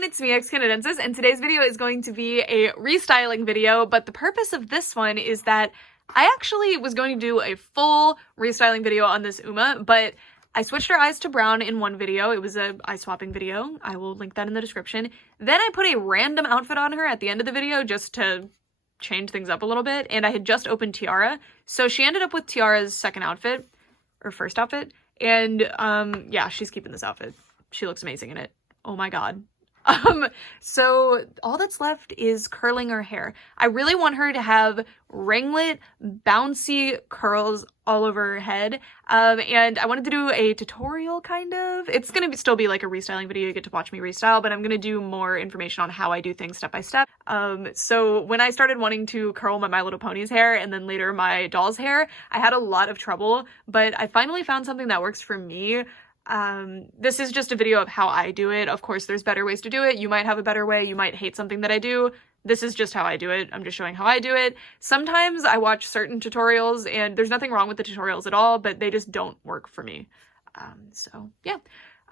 everyone, it's me, X-Canadensis, and today's video is going to be a restyling video, but the purpose of this one is that I actually was going to do a full restyling video on this Uma, but I switched her eyes to brown in one video. It was a eye swapping video. I will link that in the description. Then I put a random outfit on her at the end of the video just to change things up a little bit, and I had just opened Tiara, so she ended up with Tiara's second outfit, or first outfit, and yeah, she's keeping this outfit. She looks amazing in it. Oh my god. So all that's left is curling her hair. I really want her to have ringlet, bouncy curls all over her head. And I wanted to do a tutorial, kind of. It's gonna still be like a restyling video. You get to watch me restyle, but I'm gonna do more information on how I do things step by step. So when I started wanting to curl My Little Pony's hair and then later my doll's hair, I had a lot of trouble, but I finally found something that works for me. This is just a video of how I do it. Of course, there's better ways to do it. You might have a better way. You might hate something that I do. This is just how I do it. I'm just showing how I do it. Sometimes I watch certain tutorials and there's nothing wrong with the tutorials at all, but they just don't work for me. So yeah.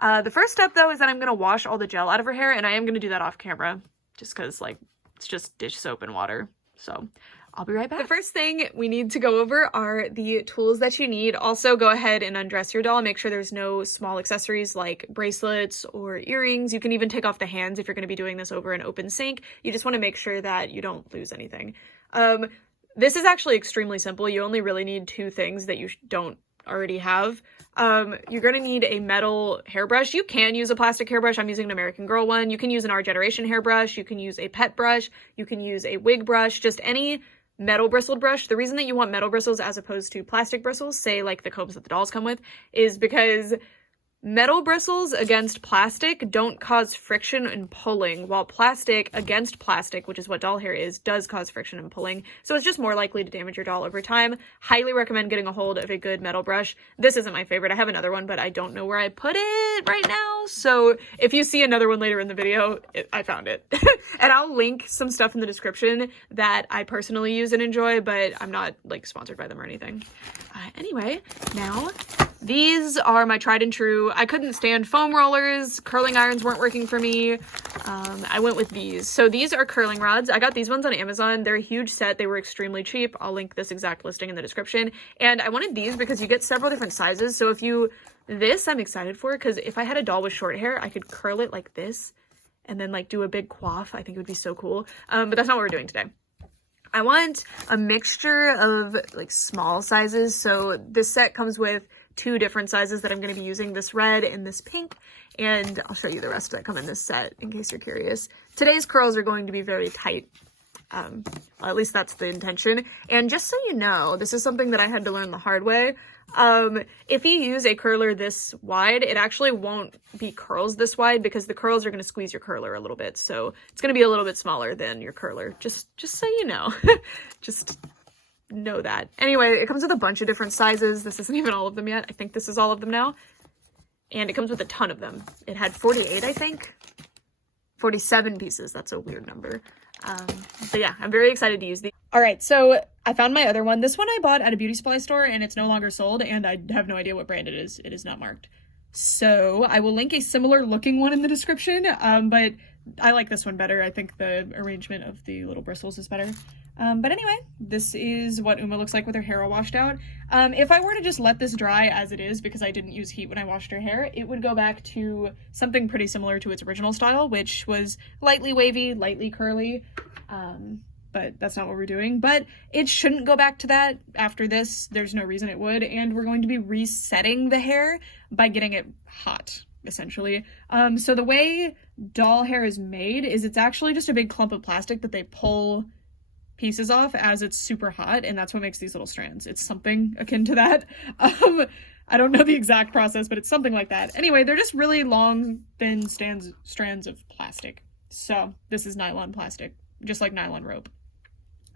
The first step though is that I'm going to wash all the gel out of her hair, and I am going to do that off camera just because like it's just dish soap and water. So I'll be right back. The first thing we need to go over are the tools that you need. Also, go ahead and undress your doll. Make sure there's no small accessories like bracelets or earrings. You can even take off the hands if you're going to be doing this over an open sink. You just want to make sure that you don't lose anything. This is actually extremely simple. You only really need two things that you don't already have. You're going to need a metal hairbrush. You can use a plastic hairbrush. I'm using an American Girl one. You can use an Our Generation hairbrush. You can use a pet brush. You can use a wig brush. Just any metal bristled brush. The reason that you want metal bristles as opposed to plastic bristles, say like the combs that the dolls come with, is because metal bristles against plastic don't cause friction and pulling, while plastic against plastic, which is what doll hair is, does cause friction and pulling. So it's just more likely to damage your doll over time. Highly recommend getting a hold of a good metal brush. This isn't my favorite. I have another one, but I don't know where I put it right now. So if you see another one later in the video, I found it. And I'll link some stuff in the description that I personally use and enjoy, but I'm not like sponsored by them or anything. Anyway, now these are my tried and true. I couldn't stand foam rollers. Curling irons weren't working for me. I went with these. So these are curling rods. I got these ones on Amazon. They're a huge set. They were extremely cheap. I'll link this exact listing in the description. And I wanted these because you get several different sizes. So if you, this I'm excited for, because if I had a doll with short hair, I could curl it like this and then like do a big coif. I think it would be so cool. But that's not what we're doing today. I want a mixture of like small sizes. So this set comes with two different sizes that I'm going to be using, this red and this pink, and I'll show you the rest that come in this set in case you're curious. Today's curls are going to be very tight. Well, at least that's the intention. And just so you know, this is something that I had to learn the hard way. If you use a curler this wide, it actually won't be curls this wide because the curls are going to squeeze your curler a little bit. So it's going to be a little bit smaller than your curler. Just so you know. Just know that. Anyway, it comes with a bunch of different sizes. This isn't even all of them yet. I think this is all of them now. And it comes with a ton of them. It had 48, I think. 47 pieces. That's a weird number. But yeah, I'm very excited to use these. All right, so I found my other one. This one I bought at a beauty supply store and it's no longer sold, and I have no idea what brand it is. It is not marked. So I will link a similar looking one in the description, but I like this one better. I think the arrangement of the little bristles is better. But anyway, this is what Uma looks like with her hair all washed out. If I were to just let this dry as it is, because I didn't use heat when I washed her hair, it would go back to something pretty similar to its original style, which was lightly wavy, lightly curly. But that's not what we're doing. But it shouldn't go back to that after this. There's no reason it would. And we're going to be resetting the hair by getting it hot, essentially. So the way doll hair is made is it's actually just a big clump of plastic that they pull pieces off as it's super hot, and that's what makes these little strands. It's something akin to that. I don't know the exact process, but it's something like that. Anyway, they're just really long, thin strands of plastic. So this is nylon plastic, just like nylon rope.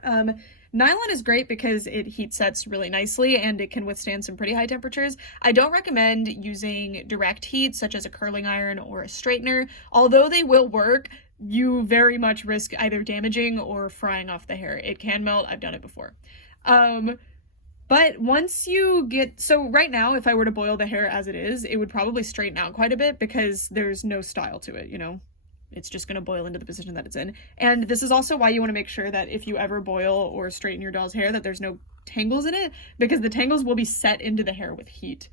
Nylon is great because it heat sets really nicely and it can withstand some pretty high temperatures. I don't recommend using direct heat, such as a curling iron or a straightener. Although they will work, you very much risk either damaging or frying off the hair. It can melt. I've done it before. But once you get, so right now, if I were to boil the hair as it is, it would probably straighten out quite a bit because there's no style to it, you know? it's just going to boil into the position that it's in. And this is also why you want to make sure that if you ever boil or straighten your doll's hair, that there's no tangles in it, because the tangles will be set into the hair with heat.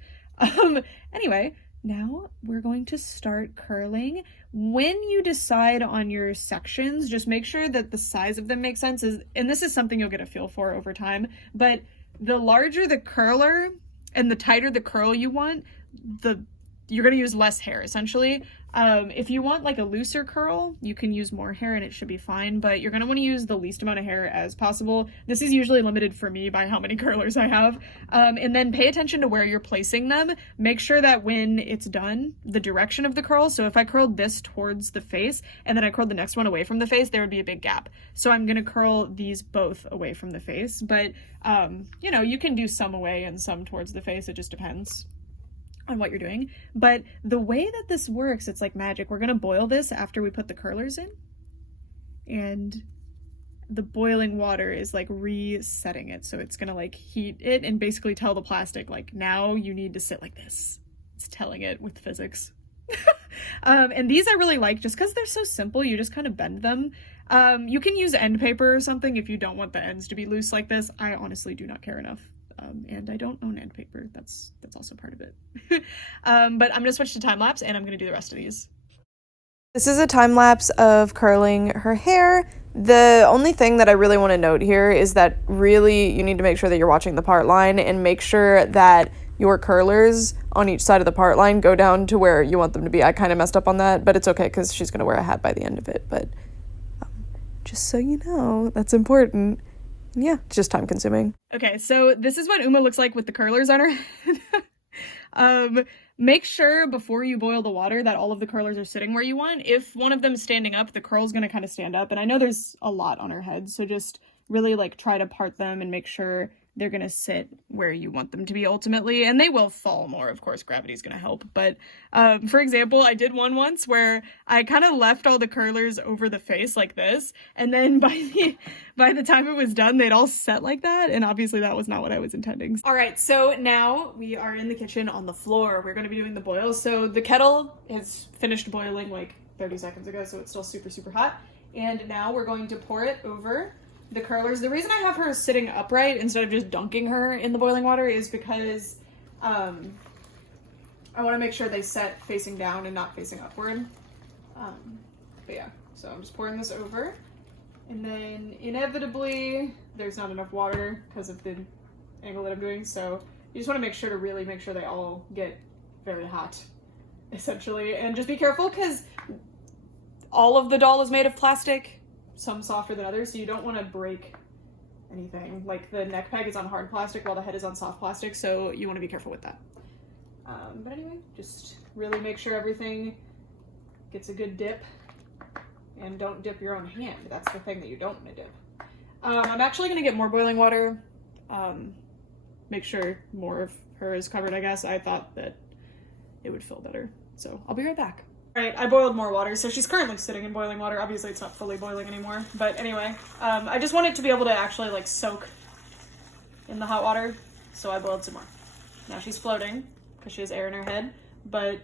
Anyway, now we're going to start curling. When you decide on your sections, just make sure that the size of them makes sense, and this is something you'll get a feel for over time, but the larger the curler and the tighter the curl you want, you're going to use less hair, essentially. If you want like a looser curl, you can use more hair and it should be fine, but you're going to want to use the least amount of hair as possible. This is usually limited for me by how many curlers I have. And then pay attention to where you're placing them. Make sure that when it's done, the direction of the curl, so if I curled this towards the face and then I curled the next one away from the face, there would be a big gap. So I'm going to curl these both away from the face, but you know, you can do some away and some towards the face. It just depends on what you're doing. But the way that this works, it's like magic. We're gonna boil this after we put the curlers in, and the boiling water is like resetting it, so it's gonna like heat it and basically tell the plastic like, now you need to sit like this. It's telling it with physics. And these I really like just because they're so simple. You just kind of bend them. You can use end paper or something if you don't want the ends to be loose like this. I honestly do not care enough. And I don't own end paper. That's also part of it. But I'm gonna switch to time lapse and I'm gonna do the rest of these. This is a time lapse of curling her hair. The only thing that I really want to note here is that really you need to make sure that you're watching the part line and make sure that your curlers on each side of the part line go down to where you want them to be. I kind of messed up on that, but it's okay because she's gonna wear a hat by the end of it. But just so you know, that's important. Yeah, it's just time consuming. Okay, so this is what Uma looks like with the curlers on her head. Make sure before you boil the water that all of the curlers are sitting where you want. If one of them's standing up, the curl's gonna kind of stand up, and I know there's a lot on her head, so just really like try to part them and make sure they're gonna sit where you want them to be ultimately, and they will fall more, of course, gravity's gonna help. But for example, I did one once where I kind of left all the curlers over the face like this, and then by the time it was done, they'd all set like that, and obviously that was not what I was intending. All right, so now we are in the kitchen on the floor. We're gonna be doing the boil. So the kettle has finished boiling like 30 seconds ago, so it's still super, super hot. And now we're going to pour it over the curlers. The reason I have her sitting upright instead of just dunking her in the boiling water is because I want to make sure they set facing down and not facing upward. But yeah, so I'm just pouring this over, and then inevitably there's not enough water because of the angle that I'm doing, so you just want to make sure to really make sure they all get very hot, essentially. And just be careful because all of the doll is made of plastic, some softer than others, so you don't want to break anything. Like the neck peg is on hard plastic while the head is on soft plastic, so you want to be careful with that. But anyway, just really make sure everything gets a good dip, and don't dip your own hand. That's the thing that you don't want to dip. I'm actually going to get more boiling water. Make sure more of her is covered, I guess. I thought that it would feel better, so I'll be right back. Alright, I boiled more water, so she's currently sitting in boiling water. Obviously it's not fully boiling anymore, but anyway, I just want it to be able to actually like soak in the hot water, so I boiled some more. Now she's floating because she has air in her head, but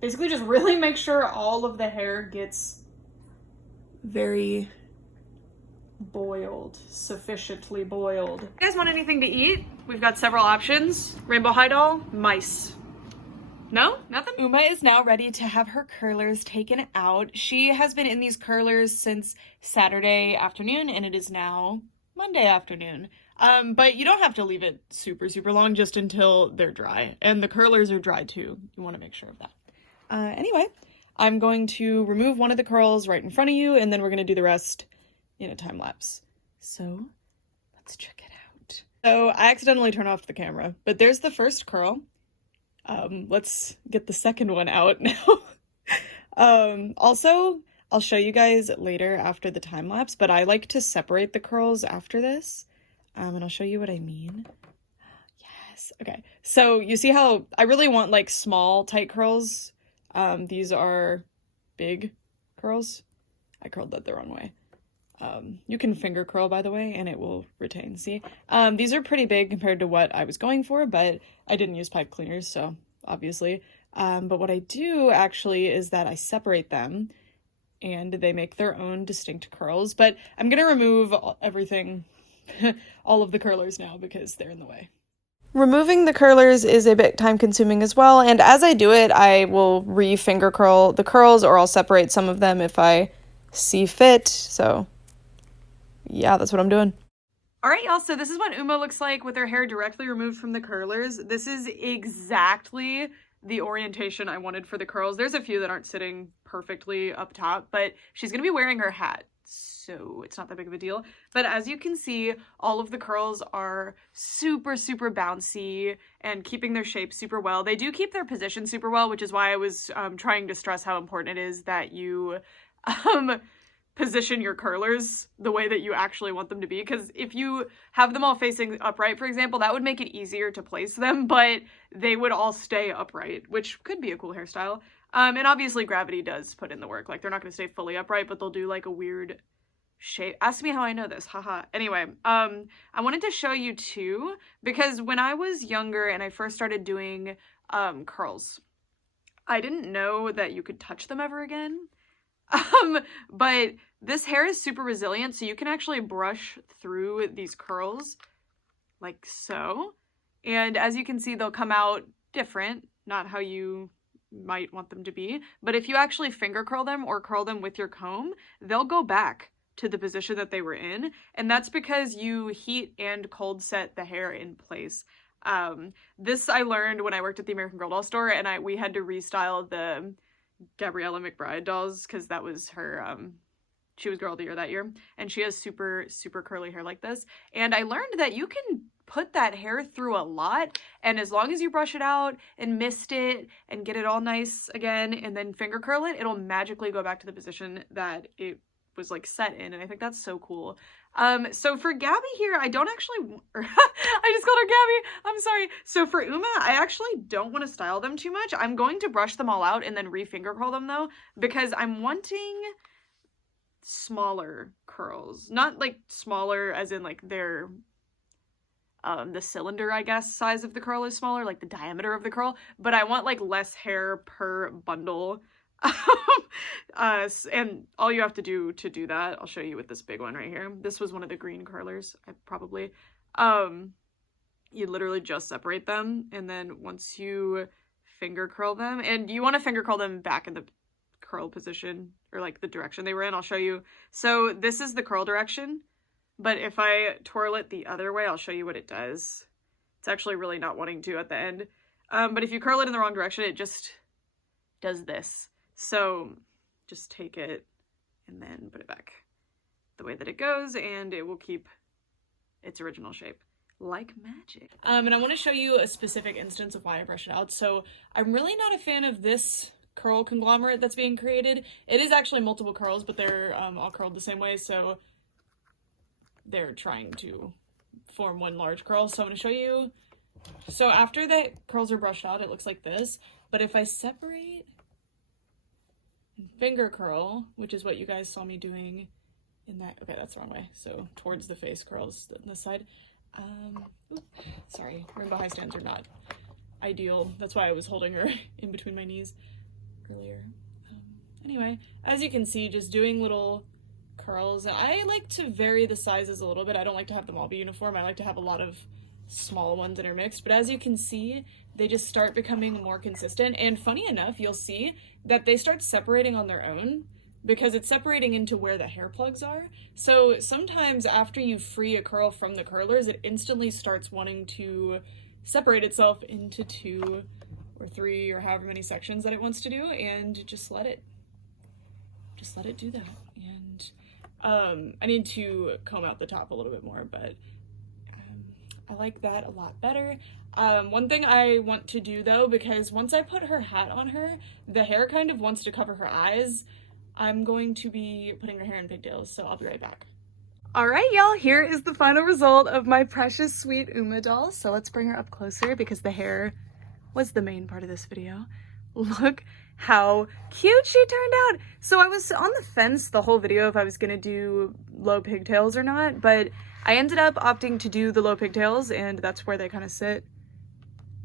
basically just really make sure all of the hair gets very boiled, sufficiently boiled. You guys want anything to eat? We've got several options. Rainbow High Doll, mice. No? Nothing? Uma is now ready to have her curlers taken out. She has been in these curlers since Saturday afternoon, and it is now Monday afternoon. But you don't have to leave it super, super long, just until they're dry. And the curlers are dry too. You want to make sure of that. Anyway, I'm going to remove one of the curls right in front of you, and then we're going to do the rest in a time lapse. So let's check it out. So I accidentally turned off the camera, but there's the first curl. Let's get the second one out now. Also, I'll show you guys later after the time lapse, but I like to separate the curls after this. And I'll show you what I mean. Yes. Okay. So you see how I really want like small tight curls. These are big curls. I curled that the wrong way. You can finger curl, by the way, and it will retain. See? These are pretty big compared to what I was going for, but I didn't use pipe cleaners, so obviously. But what I do actually is that I separate them and they make their own distinct curls. But I'm gonna remove everything, all of the curlers now because they're in the way. Removing the curlers is a bit time consuming as well, and as I do it, I will re-finger curl the curls, or I'll separate some of them if I see fit. So yeah, that's what I'm doing. All right, y'all, so this is what Uma looks like with her hair directly removed from the curlers. This is exactly the orientation I wanted for the curls. There's a few that aren't sitting perfectly up top, but she's gonna be wearing her hat, so it's not that big of a deal. But as you can see, all of the curls are super, super bouncy and keeping their shape super well. They do keep their position super well, which is why I was trying to stress how important it is that you position your curlers the way that you actually want them to be, because if you have them all facing upright, for example, that would make it easier to place them, but they would all stay upright, which could be a cool hairstyle. And obviously gravity does put in the work. Like, they're not going to stay fully upright, but they'll do like a weird shape. Ask me how I know this, haha. Anyway, I wanted to show you too, because when I was younger and I first started doing curls, I didn't know that you could touch them ever again. But this hair is super resilient, so you can actually brush through these curls like so. And as you can see, they'll come out different, not how you might want them to be. But if you actually finger curl them or curl them with your comb, they'll go back to the position that they were in. And that's because you heat and cold set the hair in place. This I learned when I worked at the American Girl doll store, and we had to restyle the Gabriella McBride dolls because that was her, she was Girl of the Year that year, and she has super, super curly hair like this. And I learned that you can put that hair through a lot, and as long as you brush it out and mist it and get it all nice again and then finger curl it, it'll magically go back to the position that it was like set in, and I think that's so cool. So for Gabby here, I don't actually, I just called her Gabby, I'm sorry. So for Uma, I actually don't want to style them too much. I'm going to brush them all out and then re-finger curl them though, because I'm wanting smaller curls. Not like smaller as in like they're, the cylinder, I guess, size of the curl is smaller, like the diameter of the curl, but I want like less hair per bundle. And all you have to do that, I'll show you with this big one right here. This was one of the green curlers, you literally just separate them, and then once you finger curl them, and you want to finger curl them back in the curl position, or like the direction they were in, I'll show you. So this is the curl direction, but if I twirl it the other way, I'll show you what it does. It's actually really not wanting to at the end. But if you curl it in the wrong direction, it just does this. So just take it and then put it back the way that it goes, and it will keep its original shape like magic. And I want to show you a specific instance of why I brush it out. So I'm really not a fan of this curl conglomerate that's being created. It is actually multiple curls, but they're all curled the same way, so they're trying to form one large curl. So I'm going to show you. So after the curls are brushed out, it looks like this, but if I separate finger curl, which is what you guys saw me doing in that, okay, that's the wrong way, so towards the face curls on this side. Sorry, rainbow high stands are not ideal, that's why I was holding her in between my knees earlier. Anyway, as you can see, just doing little curls. I like to vary the sizes a little bit. I don't like to have them all be uniform. I like to have a lot of small ones intermixed, but as you can see, they just start becoming more consistent, and funny enough, you'll see that they start separating on their own because it's separating into where the hair plugs are. So sometimes after you free a curl from the curlers, it instantly starts wanting to separate itself into 2 or 3 or however many sections that it wants to do, and just let it do that. And I need to comb out the top a little bit more, but I like that a lot better. One thing I want to do though, because once I put her hat on her, the hair kind of wants to cover her eyes. I'm going to be putting her hair in pigtails, so I'll be right back. All right, y'all, here is the final result of my precious sweet Uma doll. So let's bring her up closer because the hair was the main part of this video. Look how cute she turned out. So I was on the fence the whole video if I was gonna do low pigtails or not, but I ended up opting to do the low pigtails, and that's where they kind of sit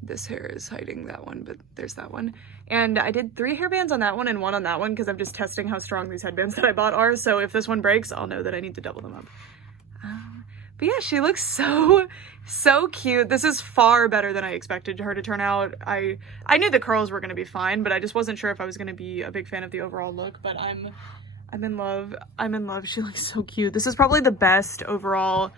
this hair is hiding that one, but there's that one. And I did 3 hairbands on that one and 1 on that one because I'm just testing how strong these headbands that I bought are. So if this one breaks, I'll know that I need to double them up. But yeah, she looks so cute. This is far better than I expected her to turn out. I knew the curls were going to be fine, but I just wasn't sure if I was going to be a big fan of the overall look. But I'm in love. I'm in love. She looks so cute. This is probably the best overall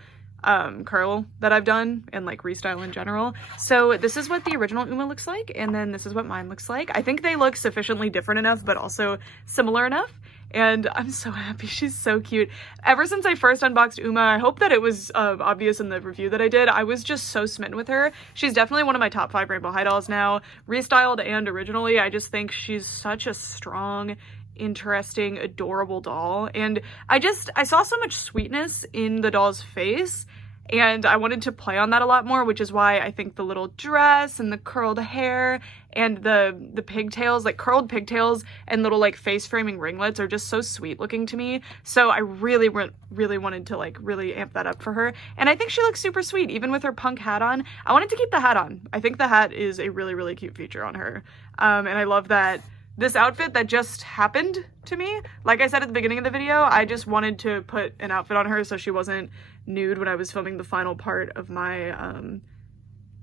curl that I've done and like restyle in general. So this is what the original Uma looks like, and then this is what mine looks like. I think they look sufficiently different enough but also similar enough, and I'm so happy. She's so cute. Ever since I first unboxed Uma, I hope that it was obvious in the review that I did, I was just so smitten with her. She's definitely one of my top 5 rainbow high dolls now, restyled and originally. I just think she's such a strong, interesting, adorable doll, and I saw so much sweetness in the doll's face, and I wanted to play on that a lot more, which is why I think the little dress and the curled hair and the pigtails, like curled pigtails and little like face framing ringlets, are just so sweet looking to me. So I really wanted to like really amp that up for her, and I think she looks super sweet even with her punk hat on. I wanted to keep the hat on. I think the hat is a really cute feature on her, and I love that this outfit that just happened to me. Like I said at the beginning of the video, I just wanted to put an outfit on her so she wasn't nude when I was filming the final part of my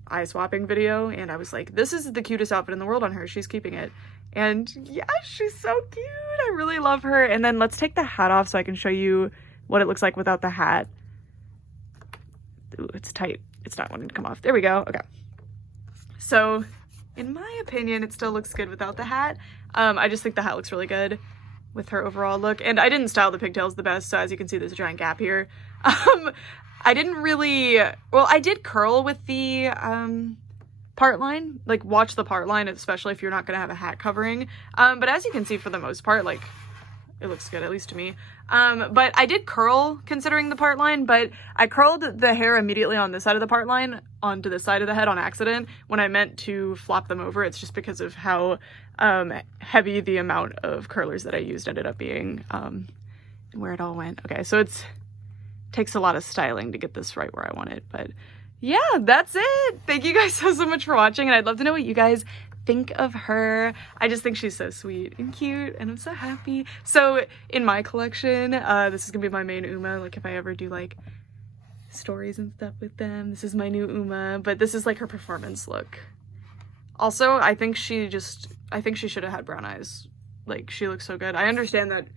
eye swapping video, and I was like, this is the cutest outfit in the world on her. She's keeping it. And yeah, she's so cute. I really love her. And then let's take the hat off so I can show you what it looks like without the hat. Ooh, it's tight. It's not wanting to come off. There we go. Okay. So in my opinion, it still looks good without the hat. I just think the hat looks really good with her overall look. And I didn't style the pigtails the best, so as you can see, there's a giant gap here. I didn't really, well, I did curl with the part line, like watch the part line, especially if you're not gonna have a hat covering. But as you can see, for the most part, like, it looks good, at least to me. But I did curl considering the part line, but I curled the hair immediately on this side of the part line onto the side of the head on accident when I meant to flop them over. It's just because of how heavy the amount of curlers that I used ended up being, and where it all went. Okay, so it takes a lot of styling to get this right where I want it, but yeah, that's it. Thank you guys so much for watching, and I'd love to know what you guys think of her. I just think she's so sweet and cute, and I'm so happy. So in my collection, this is gonna be my main Uma, like if I ever do like stories and stuff with them. This is my new Uma, but this is like her performance look. Also, I think she should have had brown eyes. Like, she looks so good. I understand that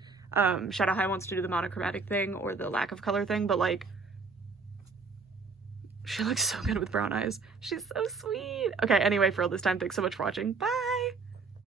Shadow High wants to do the monochromatic thing or the lack of color thing, but like, she looks so good with brown eyes. She's so sweet. Okay, anyway, for all this time, thanks so much for watching. Bye!